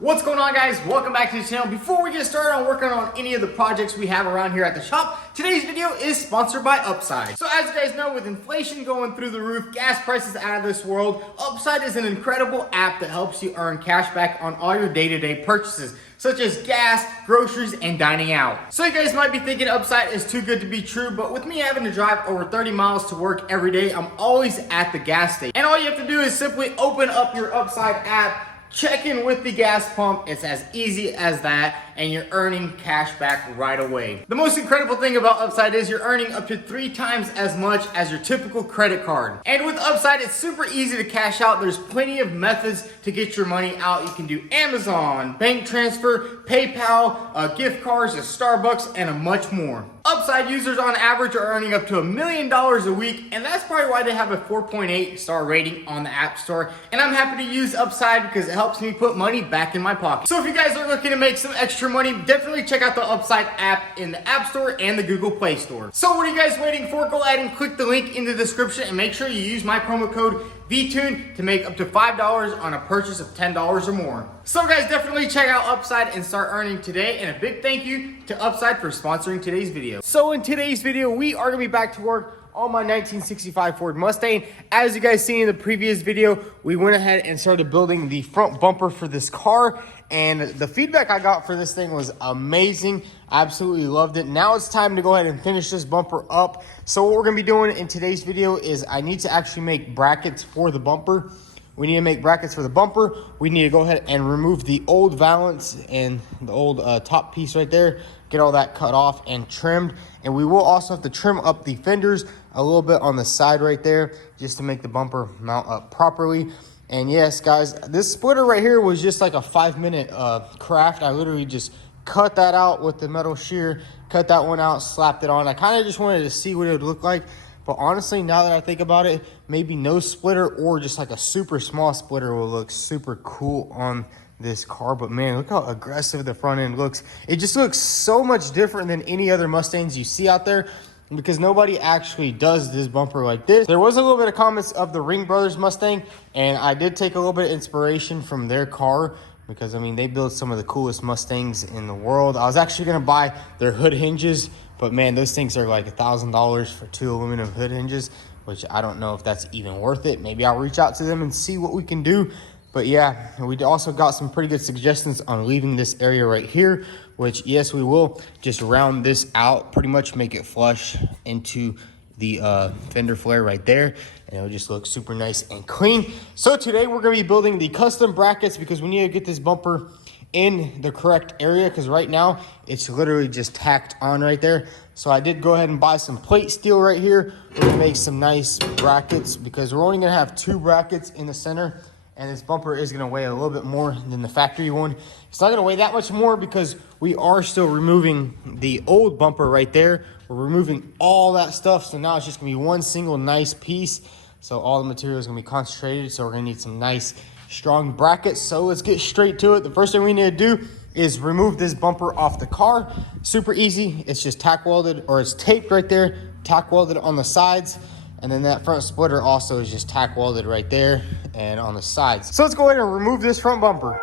What's going on, guys? Welcome back to the channel. Before we get started on working on any of the projects we have around here at the shop, today's video is sponsored by Upside. So as you guys know, with inflation going through the roof, gas prices out of this world, Upside is an incredible app that helps you earn cash back on all your day-to-day purchases, such as gas, groceries, and dining out. So you guys might be thinking Upside is too good to be true, but with me having to drive over 30 miles to work every day, I'm always at the gas station. And all you have to do is simply open up your Upside app, check in with the gas pump. It's as easy as that, and you're earning cash back right away. The most incredible thing about Upside is you're earning up to 3 times as much as your typical credit card. And with Upside, it's super easy to cash out. There's plenty of methods to get your money out. You can do Amazon, bank transfer, PayPal, gift cards to Starbucks, and a much more. Upside users on average are earning up to $1 million a week, and that's probably why they have a 4.8 star rating on the App Store. And I'm happy to use Upside because it helps me put money back in my pocket. So if you guys are looking to make some extra money, definitely check out the Upside app in the App Store and the Google Play Store. So what are you guys waiting for? Go ahead and click the link in the description and make sure you use my promo code VTune to make up to $5 on a purchase of $10 or more. So guys, definitely check out Upside and start earning today. And a big thank you to Upside for sponsoring today's video. So in today's video, we are gonna be back to work on my 1965 Ford Mustang. As you guys seen in the previous video, we went ahead and started building the front bumper for this car. And the feedback I got for this thing was amazing. I absolutely loved it. Now it's time to go ahead and finish this bumper up. So what we're gonna be doing in today's video is I need to actually make brackets for the bumper. We need to make brackets for the bumper. We need to go ahead and remove the old valance and the old top piece right there. Get all that cut off and trimmed. And we will also have to trim up the fenders a little bit on the side right there just to make the bumper mount up properly. And yes, guys, this splitter right here was just like a 5-minute craft. I literally just cut that out with the metal shear, cut that one out, slapped it on. I kind of just wanted to see what it would look like. But honestly, now that I think about it, maybe no splitter or just like a super small splitter will look super cool on this car. But man, look how aggressive the front end looks. It just looks so much different than any other Mustangs you see out there, because nobody actually does this bumper like this. There was a little bit of comments of the Ring Brothers Mustang, and I did take a little bit of inspiration from their car, because I mean, they build some of the coolest Mustangs in the world. I was actually gonna buy their hood hinges, but man, those things are like $1,000 for 2 aluminum hood hinges, which I don't know if that's even worth it. Maybe I'll reach out to them and see what we can do. But yeah, we also got some pretty good suggestions on leaving this area right here, which yes, we will just round this out, pretty much make it flush into the fender flare right there, and it'll just look super nice and clean. So today we're gonna be building the custom brackets because we need to get this bumper in the correct area, because right now it's literally just tacked on right there. So I did go ahead and buy some plate steel right here. We're gonna make some nice brackets because we're only gonna have 2 brackets in the center, and this bumper is gonna weigh a little bit more than the factory one. It's not gonna weigh that much more because we are still removing the old bumper right there. We're removing all that stuff, so now it's just gonna be one single nice piece. So all the material is gonna be concentrated, so we're gonna need some nice strong brackets. So let's get straight to it. The first thing we need to do is remove this bumper off the car. Super easy. It's just tack welded, or it's taped right there, tack welded on the sides. And then that front splitter also is just tack welded right there and on the sides. So let's go ahead and remove this front bumper.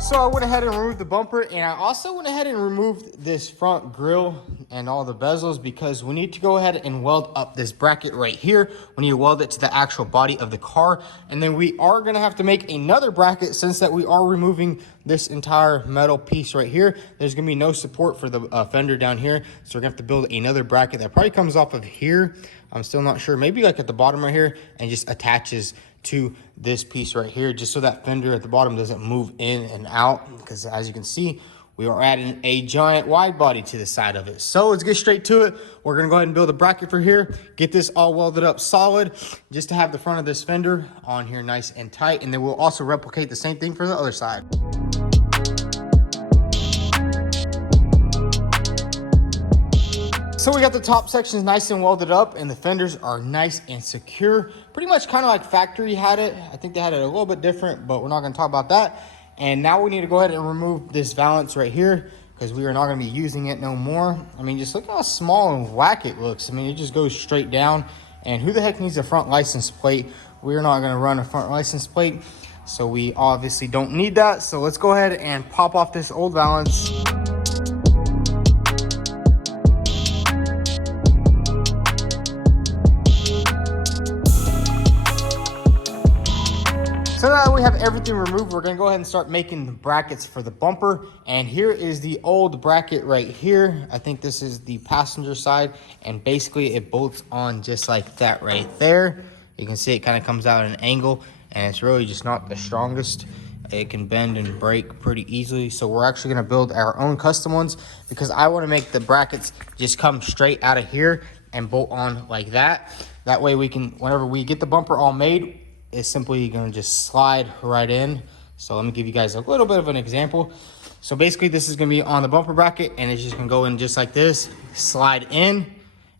So I went ahead and removed the bumper, and I also went ahead and removed this front grille and all the bezels, because we need to go ahead and weld up this bracket right here. We need to weld it to the actual body of the car, and then we are gonna have to make another bracket since that we are removing this entire metal piece right here. There's gonna be no support for the fender down here, so we're gonna have to build another bracket that probably comes off of here. I'm still not sure, maybe like at the bottom right here, and just attaches to this piece right here, just so that fender at the bottom doesn't move in and out, because as you can see, we are adding a giant wide body to the side of it. So let's get straight to it. We're gonna go ahead and build a bracket for here, get this all welded up solid, just to have the front of this fender on here nice and tight, and then we'll also replicate the same thing for the other side. So we got the top sections nice and welded up, and the fenders are nice and secure. Pretty much kind of like factory had it. I think they had it a little bit different, but we're not going to talk about that. And now we need to go ahead and remove this valance right here, because we are not going to be using it no more. I mean, just look how small and whack it looks. I mean, it just goes straight down. And who the heck needs a front license plate? We're not going to run a front license plate, so we obviously don't need that. So let's go ahead and pop off this old valance. So now that we have everything removed, we're gonna go ahead and start making the brackets for the bumper. And here is the old bracket right here. I think this is the passenger side, and basically it bolts on just like that right there. You can see it kind of comes out at an angle, and it's really just not the strongest. It can bend and break pretty easily. So we're actually gonna build our own custom ones, because I wanna make the brackets just come straight out of here and bolt on like that. That way we can, whenever we get the bumper all made, it's simply gonna just slide right in. So let me give you guys a little bit of an example. So basically this is gonna be on the bumper bracket, and it's just gonna go in just like this, slide in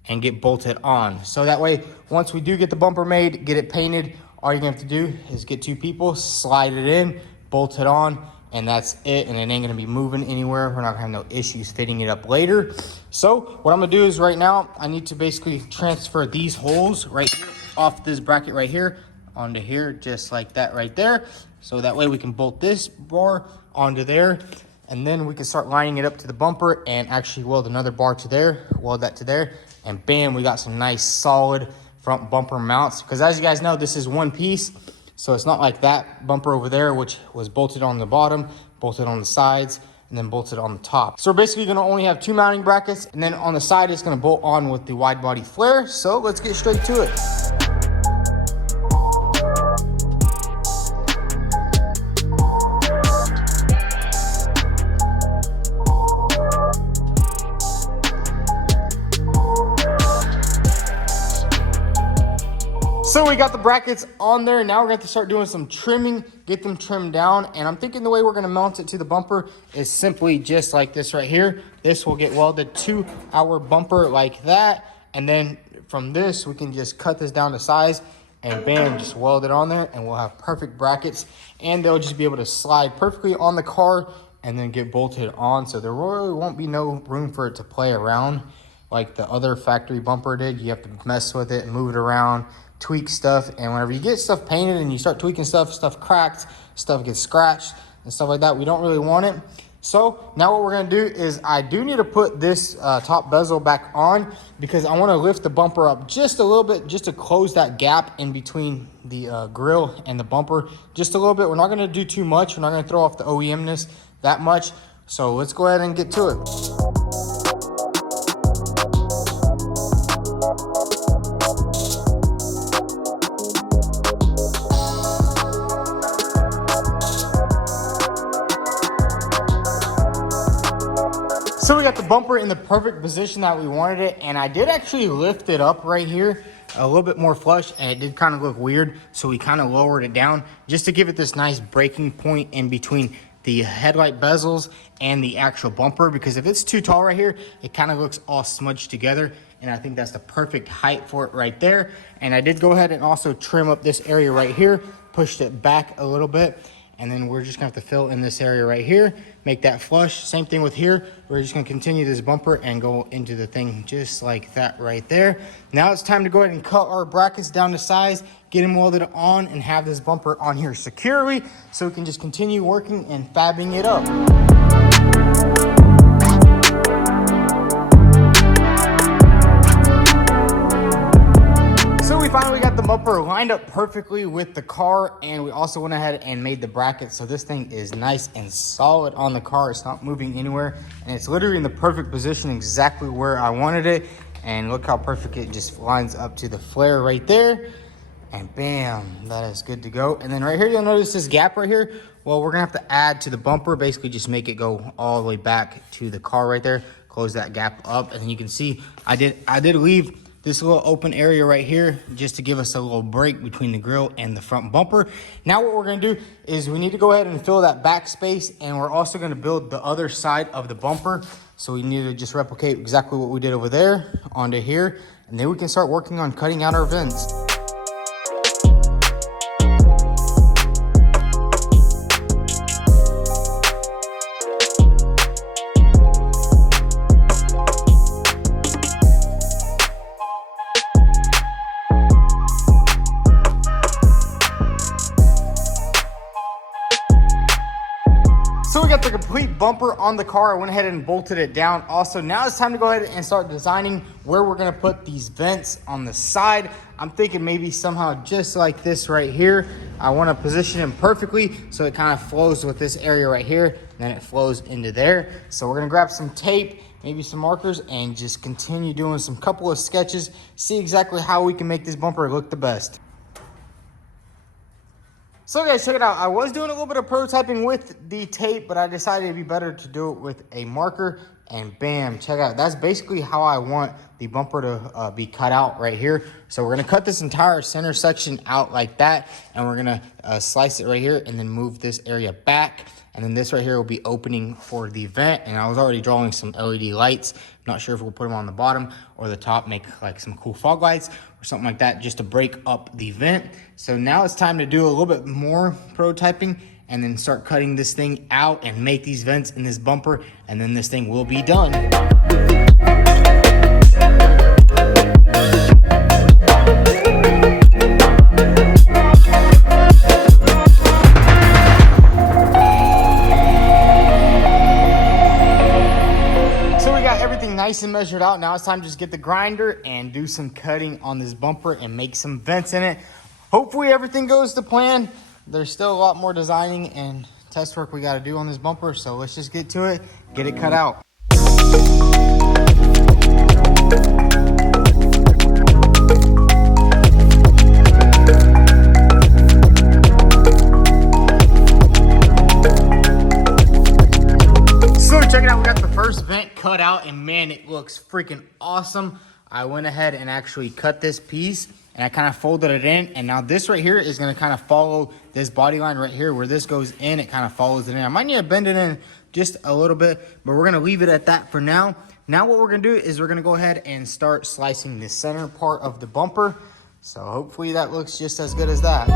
and get bolted on. So that way, once we do get the bumper made, get it painted, all you're gonna have to do is get two people, slide it in, bolt it on, and that's it. And it ain't gonna be moving anywhere. We're not gonna have no issues fitting it up later. So what I'm gonna do is right now, I need to basically transfer these holes right here off this bracket right here onto here, just like that right there. So that way we can bolt this bar onto there, and then we can start lining it up to the bumper and actually weld another bar to there, weld that to there, and bam, we got some nice solid front bumper mounts. Because as you guys know, this is one piece, so it's not like that bumper over there, which was bolted on the bottom, bolted on the sides, and then bolted on the top. So we're basically gonna only have two mounting brackets, and then on the side it's gonna bolt on with the wide body flare. So let's get straight to it. So we got the brackets on there. Now we're going to start doing some trimming, get them trimmed down. And I'm thinking the way we're going to mount it to the bumper is simply just like this right here. This will get welded to our bumper like that. And then from this, we can just cut this down to size and bam, just weld it on there, and we'll have perfect brackets. And they'll just be able to slide perfectly on the car and then get bolted on. So there really won't be no room for it to play around like the other factory bumper did. You have to mess with it and move it around, tweak stuff. And whenever you get stuff painted and you start tweaking stuff cracked, stuff gets scratched and stuff like that, we don't really want it. So now what we're gonna do is I do need to put this top bezel back on, because I want to lift the bumper up just a little bit, just to close that gap in between the grill and the bumper just a little bit. We're not gonna do too much. We're not gonna throw off the OEM-ness that much. So let's go ahead and get to it. So we got the bumper in the perfect position that we wanted it, and I did actually lift it up right here a little bit more flush, and it did kind of look weird, so we kind of lowered it down just to give it this nice breaking point in between the headlight bezels and the actual bumper, because if it's too tall right here, it kind of looks all smudged together, and I think that's the perfect height for it right there. And I did go ahead and also trim up this area right here, pushed it back a little bit, and then we're just gonna have to fill in this area right here, make that flush. Same thing with here. We're just gonna continue this bumper and go into the thing just like that right there. Now it's time to go ahead and cut our brackets down to size, get them welded on, and have this bumper on here securely so we can just continue working and fabbing it up. We finally got the bumper lined up perfectly with the car, and we also went ahead and made the bracket so this thing is nice and solid on the car. It's not moving anywhere, and it's literally in the perfect position, exactly where I wanted it. And look how perfect it just lines up to the flare right there, and bam, that is good to go. And then right here, you'll notice this gap right here. Well, we're gonna have to add to the bumper, basically just make it go all the way back to the car right there, close that gap up. And you can see I did leave this little open area right here just to give us a little break between the grill and the front bumper. Now what we're gonna do is we need to go ahead and fill that back space, and we're also gonna build the other side of the bumper. So we need to just replicate exactly what we did over there onto here, and then we can start working on cutting out our vents. the complete bumper on the car. I went ahead and bolted it down. Also, now it's time to go ahead and start designing where we're gonna put these vents on the side. I'm thinking maybe somehow just like this right here. I wanna position them perfectly so it kind of flows with this area right here, and then it flows into there. So we're gonna grab some tape, maybe some markers, and just continue doing some couple of sketches, see exactly how we can make this bumper look the best. So guys, check it out. I was doing a little bit of prototyping with the tape, but I decided it'd be better to do it with a marker, and bam, check out. That's basically how I want the bumper to be cut out right here. So we're gonna cut this entire center section out like that, and we're gonna slice it right here and then move this area back. And then this right here will be opening for the vent. And I was already drawing some LED lights. I'm not sure if we'll put them on the bottom or the top, make like some cool fog lights or something like that, just to break up the vent. So now it's time to do a little bit more prototyping and then start cutting this thing out and make these vents in this bumper. And then this thing will be done. Nice and measured out. Now it's time to just get the grinder and do some cutting on this bumper and make some vents in it. Hopefully everything goes to plan. There's still a lot more designing and test work we got to do on this bumper, so let's just get to it, get it cut out. Check it out, we got the first vent cut out, and man, it looks freaking awesome. I went ahead and actually cut this piece and I kind of folded it in, and now this right here is going to kind of follow this body line right here where this goes in. It kind of follows it in. I might need to bend it in just a little bit, but we're going to leave it at that for now. Now what we're going to do is we're going to go ahead and start slicing the center part of the bumper. So hopefully that looks just as good as that.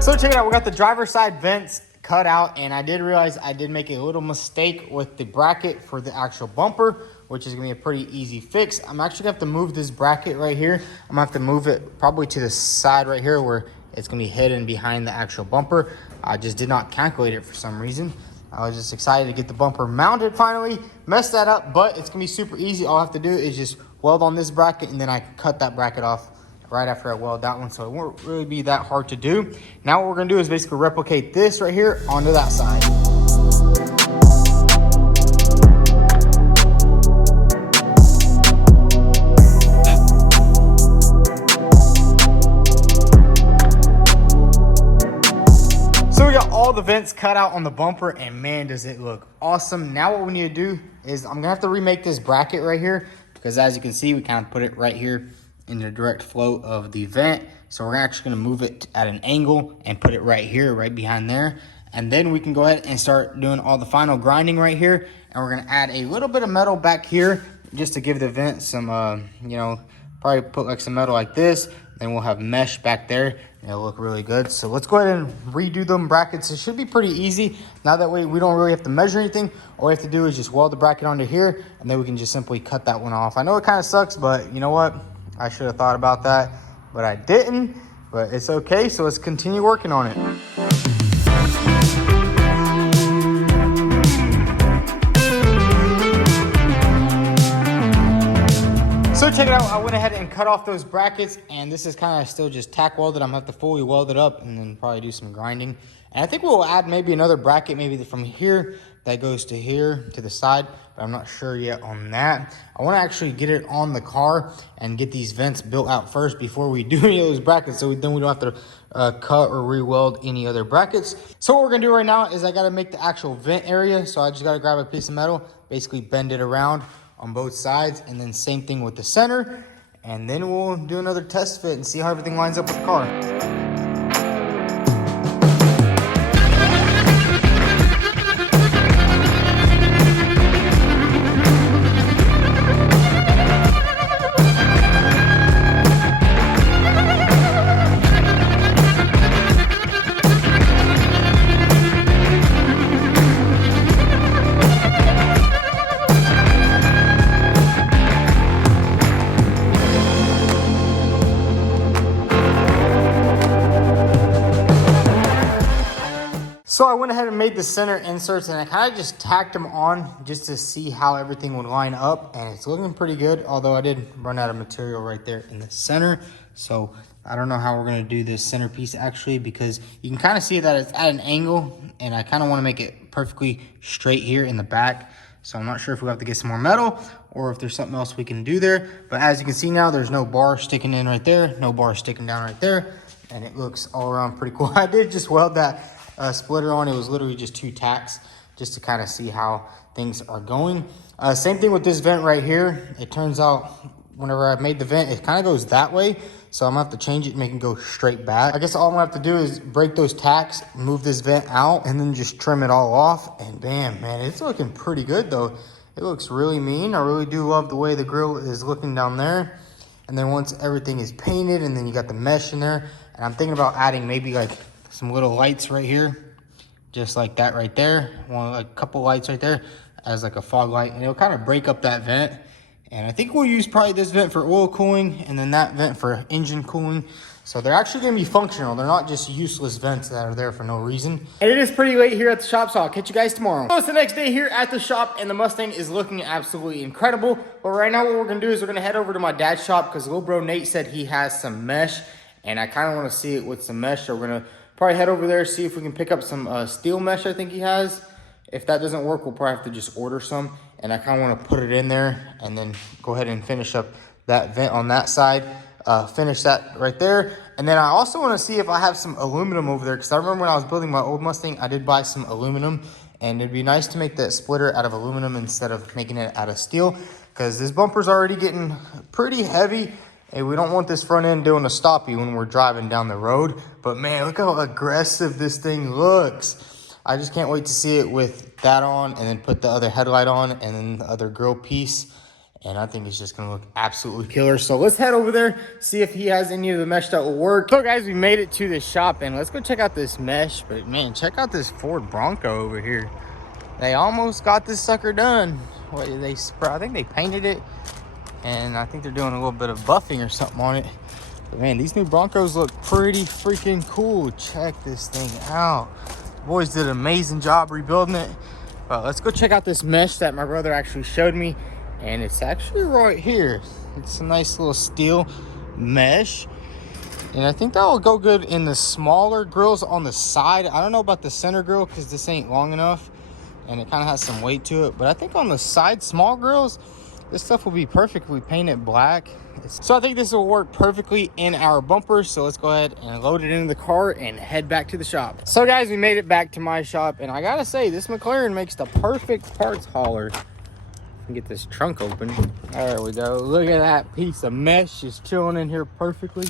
So check it out, we got the driver's side vents cut out, and I did realize I did make a little mistake with the bracket for the actual bumper, which is gonna be a pretty easy fix. I'm actually gonna have to move this bracket right here. I'm gonna have to move it probably to the side right here where it's gonna be hidden behind the actual bumper. I just did not calculate it for some reason. I was just excited to get the bumper mounted finally, messed that up, but it's gonna be super easy. All I have to do is just weld on this bracket, and then I cut that bracket off right after I weld that one, so it won't really be that hard to do. Now what we're gonna do is basically replicate this right here onto that side. So we got all the vents cut out on the bumper, and man, does it look awesome. Now what we need to do is I'm gonna have to remake this bracket right here, because as you can see, we kind of put it right here in the direct flow of the vent. So we're actually going to move it at an angle and put it right here, right behind there. And then we can go ahead and start doing all the final grinding right here. And we're going to add a little bit of metal back here just to give the vent some, you know, probably put like some metal like this. Then we'll have mesh back there, and it'll look really good. So let's go ahead and redo them brackets. It should be pretty easy. Now that way we don't really have to measure anything. All we have to do is just weld the bracket onto here, and then we can just simply cut that one off. I know it kind of sucks, but you know what? I should have thought about that, but I didn't, but it's okay. So let's continue working on it. So check it out, I went ahead and cut off those brackets, and this is kind of still just tack welded. I'm gonna have to fully weld it up and then probably do some grinding. And I think we'll add maybe another bracket, maybe from here that goes to here to the side, but I'm not sure yet on that. I want to actually get it on the car and get these vents built out first before we do any of those brackets, so then we don't have to cut or re-weld any other brackets. So what we're gonna do right now is I gotta make the actual vent area. So I just gotta grab a piece of metal, basically bend it around on both sides, and then same thing with the center, and then we'll do another test fit and see how everything lines up with the car. So I went ahead and made the center inserts, and I kind of just tacked them on just to see how everything would line up, and it's looking pretty good, although I did run out of material right there in the center. So I don't know how we're going to do this centerpiece actually, because you can kind of see that it's at an angle, and I kind of want to make it perfectly straight here in the back. So I'm not sure if we have to get some more metal or if there's something else we can do there. But as you can see now, there's no bar sticking in right there, no bar sticking down right there, and it looks all around pretty cool. I did just weld that splitter on. It was literally just 2 tacks just to kind of see how things are going. Same thing with this vent right here. It turns out whenever I made the vent, it kind of goes that way. So I'm gonna have to change it and make it go straight back. I guess all I'm gonna have to do is break those tacks, move this vent out, and then just trim it all off. And bam, man, it's looking pretty good though. It looks really mean. I really do love the way the grill is looking down there. And then once everything is painted, and then you got the mesh in there, and I'm thinking about adding maybe like some little lights right here, just like that right there. Like a couple lights right there as like a fog light, and it'll kind of break up that vent. And I think we'll use probably this vent for oil cooling and then that vent for engine cooling. So they're actually gonna be functional. They're not just useless vents that are there for no reason. And it is pretty late here at the shop, so I'll catch you guys tomorrow. So it's the next day here at the shop, and the Mustang is looking absolutely incredible. But right now what we're gonna do is we're gonna head over to my dad's shop, because little bro Nate said he has some mesh, and I kinda wanna see it with some mesh. So we're gonna probably head over there, see if we can pick up some steel mesh I think he has. If that doesn't work, we'll probably have to just order some. And I kind of want to put it in there and then go ahead and finish up that vent on that side. Finish that right there. And then I also want to see if I have some aluminum over there, because I remember when I was building my old Mustang, I did buy some aluminum. And it'd be nice to make that splitter out of aluminum instead of making it out of steel, because this bumper's already getting pretty heavy. And we don't want this front end doing a stoppie when we're driving down the road. But man, look how aggressive this thing looks. I just can't wait to see it with that on, and then put the other headlight on, and then the other grill piece. And I think it's just gonna look absolutely killer. So let's head over there, see if he has any of the mesh that will work. So guys, we made it to the shop, and let's go check out this mesh. But man, check out this Ford Bronco over here. They almost got this sucker done. What did they spray? I think they painted it, and I think they're doing a little bit of buffing or something on it. But man, these new Broncos look pretty freaking cool. Check this thing out. Boys did an amazing job rebuilding it. Let's go check out this mesh that my brother actually showed me, and it's actually right here. It's a nice little steel mesh, and I think that will go good in the smaller grills on the side. I don't know about the center grill, because this ain't long enough and it kind of has some weight to it, but I think on the side small grills, this stuff will be perfect if we paint it black. So I think this will work perfectly in our bumper. So let's go ahead and load it into the car and head back to the shop. So guys, we made it back to my shop, and I gotta say, this McLaren makes the perfect parts hauler. Get this trunk open. There we go. Look at that piece of mesh just chilling in here perfectly.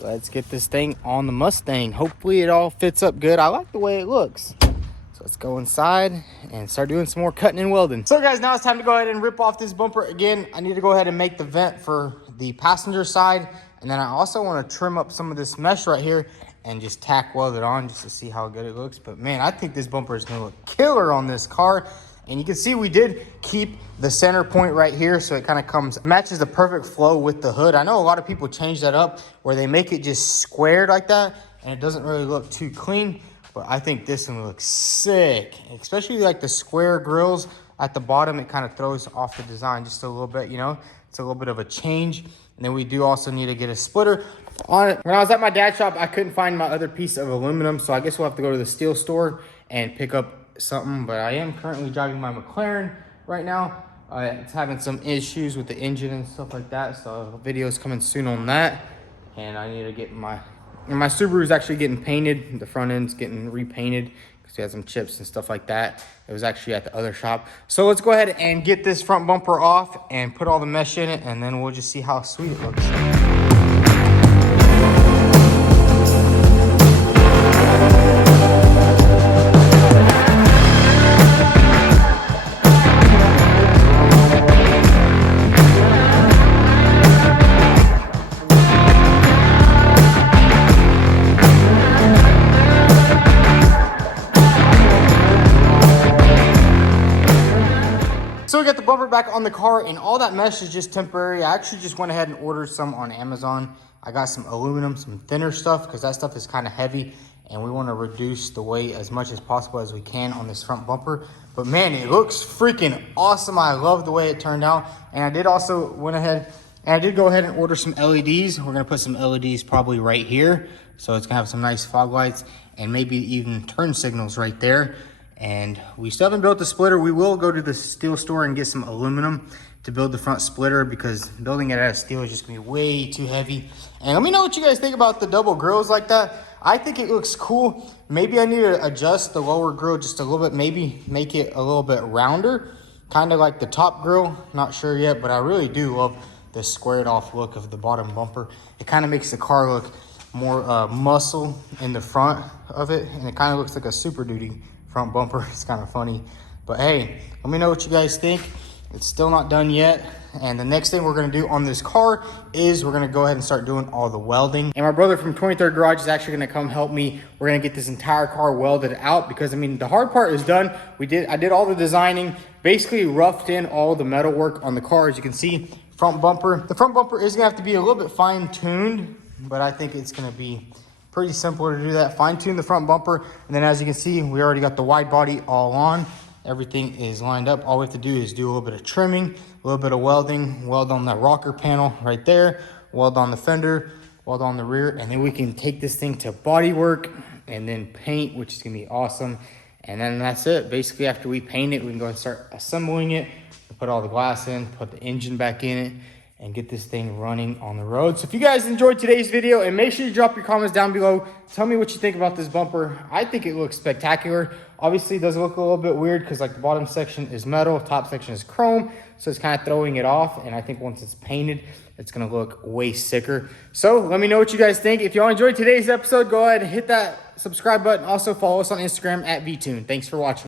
Let's get this thing on the Mustang. Hopefully it all fits up good. I like the way it looks. So let's go inside and start doing some more cutting and welding. So guys, now it's time to go ahead and rip off this bumper. Again, I need to go ahead and make the vent for the passenger side. And then I also want to trim up some of this mesh right here and just tack weld it on just to see how good it looks. But man, I think this bumper is going to look killer on this car. And you can see we did keep the center point right here, so it kind of matches the perfect flow with the hood. I know a lot of people change that up where they make it just squared like that, and it doesn't really look too clean. But I think this one looks sick, especially like the square grills at the bottom. It kind of throws off the design just a little bit, you know. It's a little bit of a change. And then we do also need to get a splitter on it. When I was at my dad's shop, I couldn't find my other piece of aluminum, so I guess we'll have to go to the steel store and pick up something. But I am currently driving my McLaren right now. It's having some issues with the engine and stuff like that, so a video is coming soon on that. And I need to get my Subaru is actually getting painted. The front end's getting repainted because we had some chips and stuff like that. It was actually at the other shop. So let's go ahead and get this front bumper off and put all the mesh in it, and then we'll just see how sweet it looks. So we got the bumper back on the car, and all that mesh is just temporary. I actually just went ahead and ordered some on Amazon. I got some aluminum, some thinner stuff, because that stuff is kind of heavy, and we want to reduce the weight as much as possible as we can on this front bumper. But man, it looks freaking awesome. I love the way it turned out. And I did also went ahead and I did go ahead and order some LEDs. We're gonna put some LEDs probably right here. So it's gonna have some nice fog lights and maybe even turn signals right there. And we still haven't built the splitter. We will go to the steel store and get some aluminum to build the front splitter, because building it out of steel is just gonna be way too heavy. And let me know what you guys think about the double grills like that. I think it looks cool. Maybe I need to adjust the lower grill just a little bit, maybe make it a little bit rounder, kind of like the top grill. Not sure yet, but I really do love the squared off look of the bottom bumper. It kind of makes the car look more muscle in the front of it, and it kind of looks like a Super Duty front bumper. It's kind of funny, but hey, let me know what you guys think. It's still not done yet. And the next thing we're gonna do on this car is we're gonna go ahead and start doing all the welding. And my brother from 23rd Garage is actually gonna come help me. We're gonna get this entire car welded out, because I mean, the hard part is done. I did all the designing, basically roughed in all the metal work on the car. As you can see, front bumper. The front bumper is gonna have to be a little bit fine tuned, but I think it's gonna be pretty simple to do that. Fine tune the front bumper. And then as you can see, we already got the wide body all on. Everything is lined up. All we have to do is do a little bit of trimming, a little bit of welding, weld on that rocker panel right there, weld on the fender, weld on the rear, and then we can take this thing to body work and then paint, which is gonna be awesome. And then that's it. Basically, after we paint it, we can go and start assembling it, put all the glass in, put the engine back in it, and get this thing running on the road. So if you guys enjoyed today's video, and make sure you drop your comments down below. Tell me what you think about this bumper. I think it looks spectacular. Obviously, it does look a little bit weird because like the bottom section is metal, top section is chrome. So it's kind of throwing it off. And I think once it's painted, it's gonna look way sicker. So let me know what you guys think. If y'all enjoyed today's episode, go ahead and hit that subscribe button. Also follow us on Instagram at VTune. Thanks for watching.